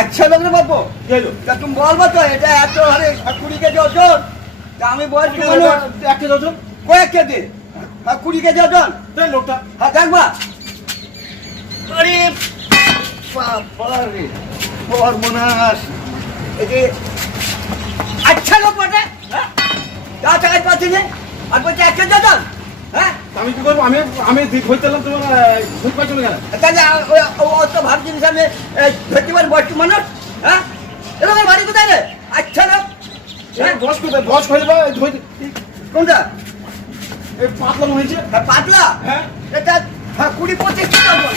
আচ্ছা লোক রে বাবু, তা তুমি বলবো তো এটা এত হারে 20 কেজি ওজন, তা আমি বলছি 1 কেজি ওজন, কয়েক কেজি 20 কেজি ওজন লোকটা। হ্যাঁ দেখবা। আরে বাবা রে, সর্বনাশ। এই যে আচ্ছা লোক বটে, হ্যাঁ তা টাকা পাচ্ছি না, আর বলছে 1 কেজি ওজন। হ্যাঁ আমি কি করবো? আমি ধরতেলাম তোমার ভুল পাইছো না? তাহলে অত ভাব জিনিস আমি ধরতে পারি বয়স্ক মানুষ? হ্যাঁ এরকম বাড়ি কোথায় রে? আচ্ছা লোক বস কোথায়? বস হয়ে যাবে। কোনটা? এই পাতলা মনে হয়েছে। পাতলা? হ্যাঁ এটা 20-25 কেজি ওজন।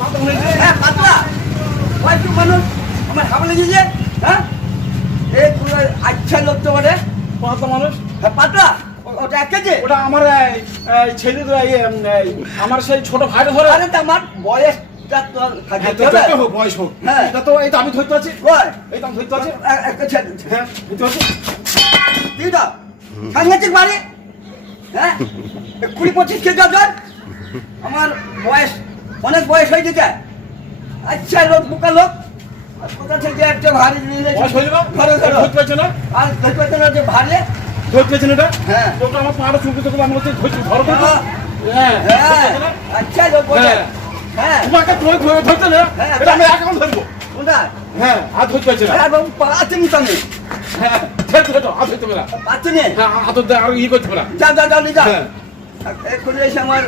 পাতলা মনে হয়েছে। হ্যাঁ পাতলা বয়স্ক মানুষ আমার হামলে গিয়েছে। হ্যাঁ এই পুরো আচ্ছা লোক তো বটে। পাতলা মানুষ। হ্যাঁ পাতলা ওটা 1 কেজি। ওটা আমার ছেলে, আমার সেই ছোট ভাইটা ধরে। আরে তা আমার বয়সটা তো থাকতে হবে। যত হোক বয়স হোক, হ্যাঁ এটা তো এই তো আমি ধরতে আছি। কয় এই তো আমি ধরতে আছি। একটা ছেলে হ্যাঁ ধরতে আছি। দিদা সাংঘাতিক বাড়ি। হ্যাঁ 20-25 কেজি ওজন। আমার বয়স অনেক বয়স হয়ে যেতে। আচ্ছা লোক বোকা লোক, আর কোথা থেকে একটা ভারী নিয়ে বয়স হয়ে যাবে। ধরো ধরো। ধরতে পারছো না? আর ধরতে পারছো না যে ভারী? ধরতে পারছেন এটা? হ্যাঁ লোকটা আমার পাড়া চুলতে চুলতে আমার হচ্ছে ধরতে ধরো তো। হ্যাঁ হ্যাঁ হ্যাঁ আচ্ছা লোক বলে। হ্যাঁ। হ্যাঁ তোমাকে ধরতে না, হ্যাঁ। এটা আমি এক এখন ধরবো। কোনটা? হ্যাঁ আর ধরতে পারছি না। হ্যাঁ বাবু পাচ্ছি নি তো আমি। হ্যাঁ ধরতে ধরো, আর ধরতে পারে না। পাচ্ছি নি। হ্যাঁ আর তো আর করতে পারে না। যা যা যা নিয়ে যা। হ্যাঁ এক্ষুনি এসে আমার